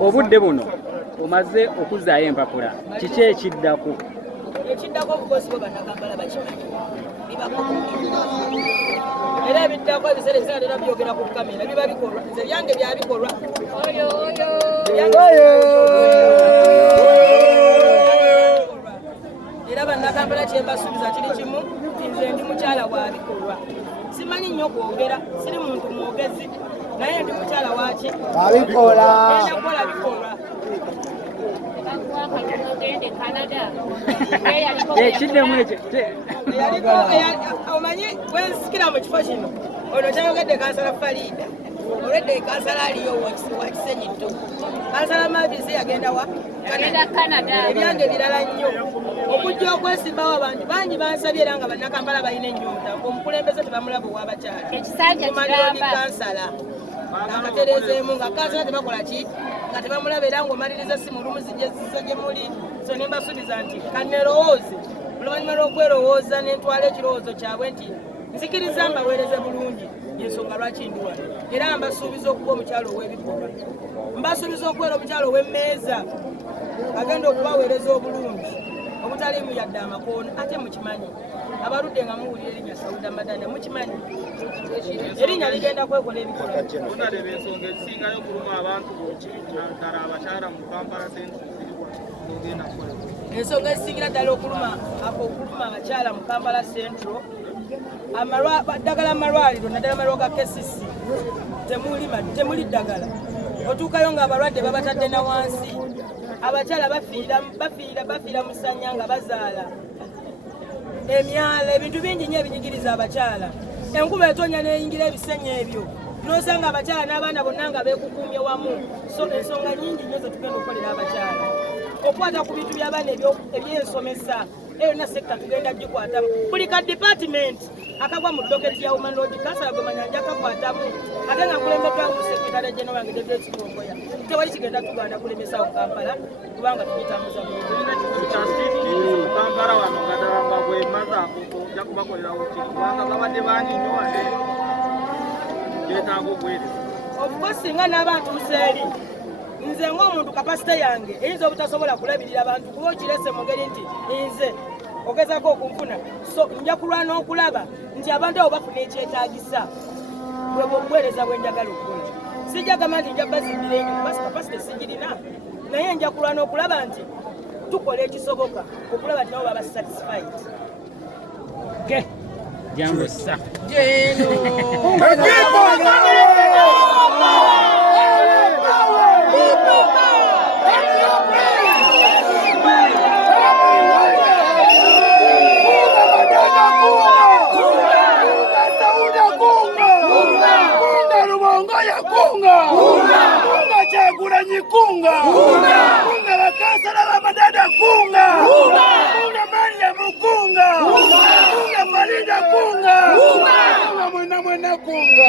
obudde buno omaze okuzaayo empapula kiki ekiddako? Ekiddako obukozi bwe bannakampala bakimanyi era ebiddako ebiseera ebiseera tera byogera ku kamera biba bikolwa nze byange byabikolwa era bannakampala kyembasuubiza kiri kimu nze ndi mukyala wa bikolwa simanyi nnyo kwogera siri muntu mwogezi naye ndi mukyala waki abikola kukola bikolwa Ekiddemu ekyo omanyi wensikira mu kifo kino ono kyayogedde kansala Falida olwedde kansala aliyo wakisenyitto kansala Mabisi yagenda wa Canada ebyange birala nnyo okujja okwesimbawo abantu bangi bansabye era nga bannakampala balina ennyumba omukulembeze tebamulaba owabakyala omalironi kansala akatereezeemu nga kansala tebakola ki nga tebamulaba era ng'omaliriza si mulumu zijezisa gye muli so ne mbasuubiza nti kannerowooze oluvannyuma lw'okwerowooza ne ntwala ekirowoozo kyabwe nti nzikiriza mbaweereze bulungi ensonga lwaki ndi wano era mbasuubiza okuba omukyalo ow'ebikolwa mbasuubiza okubeera omukyalo ow'emmeeza agenda okubaweereza obulungi obutaliimu yadde amakoona ate mukimanyi abaludde nga muwulira erinnya Sauda Madanda mukimanyi erinnya ligenda kwekola ebikolwa ensonga ezisingayo okuluma abantu ddala abakyala mu Kampala ensonga ezisingira ddala okuluma abakyala mu Kampala Central ddagala amalwaliro naddala amaliro ga KCC temuli ddagala otuukayo ng'abalwadde babatadde na wansi abakyala bafiira musanya nga bazaala emyala ebintu bingi nnyo ebinyigiriza abakyala enkuba etonya neyingira ebisenyi ebyo nosanga abakyala n'abaana bonna nga beekukumye wamu so ensonga nyingi nnyo zetugenda okukolera abakyala okukwata ku bintu by'abaana ebyensomesa eyo na sekta tugenda gikwatamu buli ka department akagwa mu doketi ya Women Lord Kansala gwe manya nja kakwatamu ate nga kulembeddwamu sekretary general wange David Kirongoya tewali kigenda tuganda kulemesa ku Kampala kubanga tugitambuza mu Kampala wano kadalamba bwe mazaako ojja kubakolerawo ki kubanga babadde bangi nnyo ate beetaaga okuweereza of course singa n'abantuusa eri nze ng'omuntu kapasite yange eyinza obutasobola kulabirira abantu kuba okirese mu ngeri nti nze ogezaako okunfuna so nja kulwana okulaba nti abantu abo bafuna ekyetaagisa bwe buweereza bwe njagala okukola sijagamba nti nja bazimbira enyo kubasi kapasite sigirina naye nja kulwana okulaba nti tukola ekisoboka okulaba nti nabo baba satisfied jambo sa Kunga kunga la Kansala la Madanda kunga kunga Maria mukunga kunga Marinda kunga kunga mwena kunga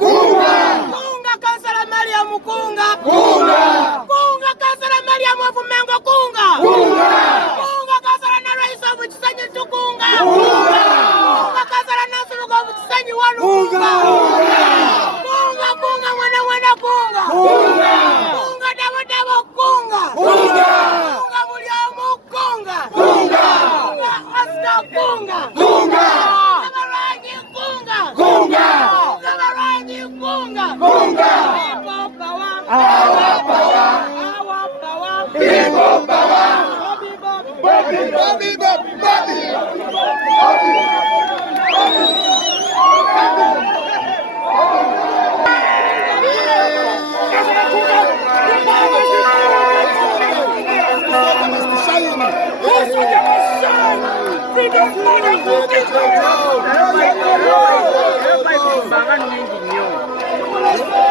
Kunga Kansala Maria mukunga kunga Kansala Maria Mwavumengo kunga Kansala na Rais of Chisanyi tukunga kunga Kansala na Sulugo of Chisanyi wanu kunga mwana kunga dabo kunga muliomu kunga Asta kunga Abaranyi kunga Kunga! People power!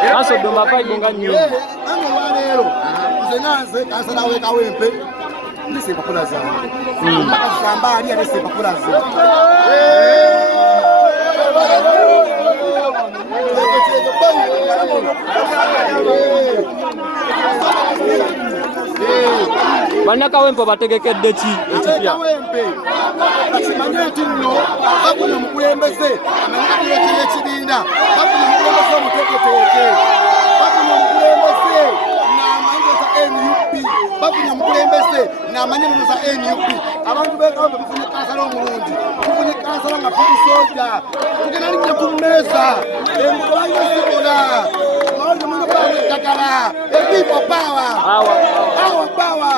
Kanso doma vibe nga nnyo. Nange olwaleero nze nanze kansala w'ekawempe ndisimba kula zange. Bakasamba ali alisimba kula zange. Bannakawempe bategekedde ki ekipya? Bakimanye nti nno bafunye omukulembeze amanyikiro ekibinda bafunye omukulembeze omuteeketeeke bafunye omukulembeze n'amanyi za NUP bafunye omukulembeze n'amanyi za NUP abantu beekawempe bafunye kansala omulungi tufunye kansala nga tuli soja tugenda linnya ku mmeeza engola yosikola mawulire muno bawe eddagala epipo pawa awa pawa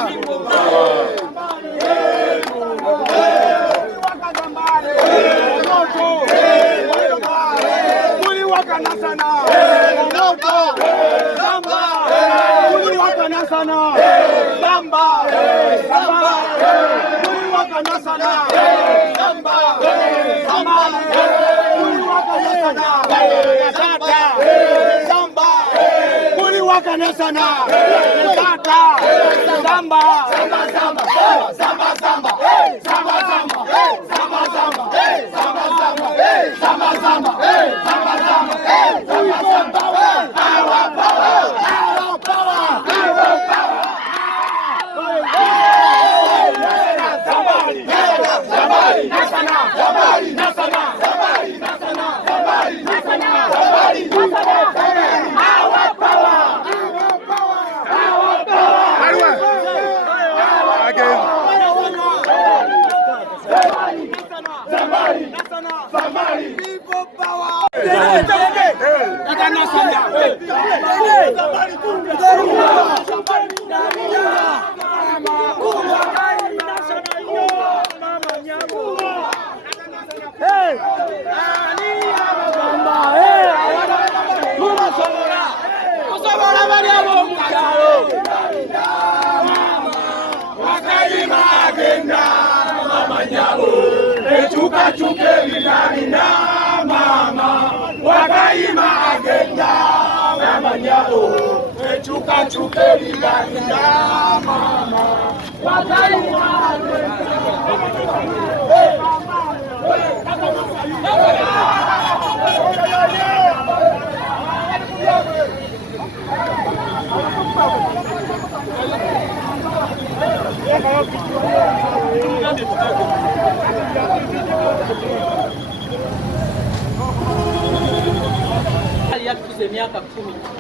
Yatuze emyaka 10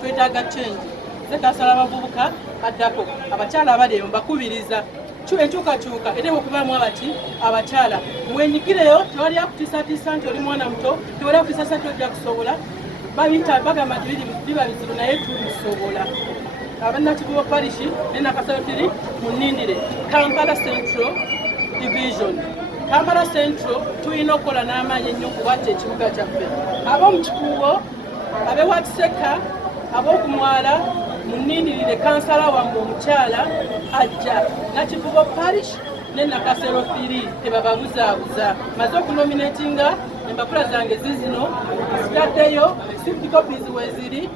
twetaaga change zekasala abavubuka addako abakyala abali mbakubiriza enkyukakyuka ere okubaamu abati abakyala mwenyigireyo tewali akutiisatiisa nti oli mwana muto tewali akutiisatiisa nti ojja kusobola bagamba nti biba bizibu naye tubisobola abannakivubo parishi nenakasalo tiri munindire Kampala Central Division Kampala Central tulina okukola n'amaanyi ennyo okukwata ekibuga kyaffe ab'omukikuubo ab'ewakiseka ab'okumwala munindirire kansala wammwe omukyala ajja nakivubo parish ne nakasero 3 tebababuzaabuza maze okunominatinga embakula zange zizino zitaddeyo 50 copies weziri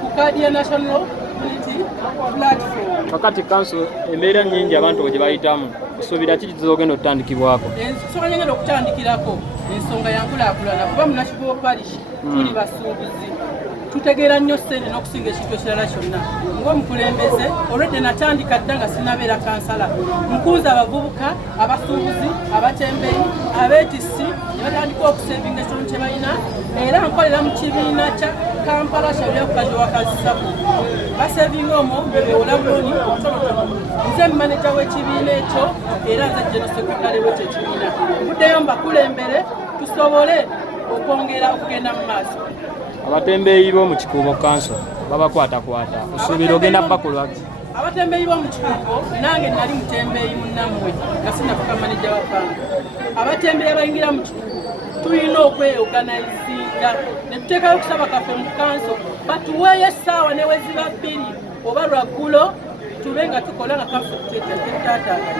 ku kaadi ya national unity platform. Kakati kanso embeera nnyingi abantu gye bayitamu osuubira ki kizogenda okutandikibwako? Ensonga nyengenda okutandikirako ensonga yankulaakulana kuba munakivubo parish tuli basuubuzi tutegeera nnyo ssente n'okusinga ekintu ekirala kyonna ng'omukulembeze olwedde natandika dda nga sinabeera kansala nkunza abavubuka abasuubuzi abatembeyi abeetisi ne batandika okusevinga ekitundu kye balina era nkolera mu kibiina kya Kampala Shabyakukazi wakazisako basevinga omwo bebewola buloni obutonotono nze maneja w'ekibiina ekyo era nze jeno sekretale w'ekyo ekibiina muddeyo mbakulembere tusobole okwongera okugenda mu maaso. Abatembeeyi b'omu kikuubo kanso babakwatakwata osuubira ogenda bakolwa ki? Abatembeeyi b'omu kikuubo nange nali mutembeeyi munnammwe nga sinafuka maneja wa banka. Abatembeeyi abayingira mu kikuubo tulina okweorganizinga ne tuteekayo okusaba kaffe mu kanso batuweeyo essaawa ne weziba 2 oba lwaggulo tube nga tukola nga kaffe tetataaganya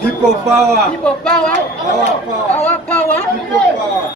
People power. People power. Our power. Our power. People power.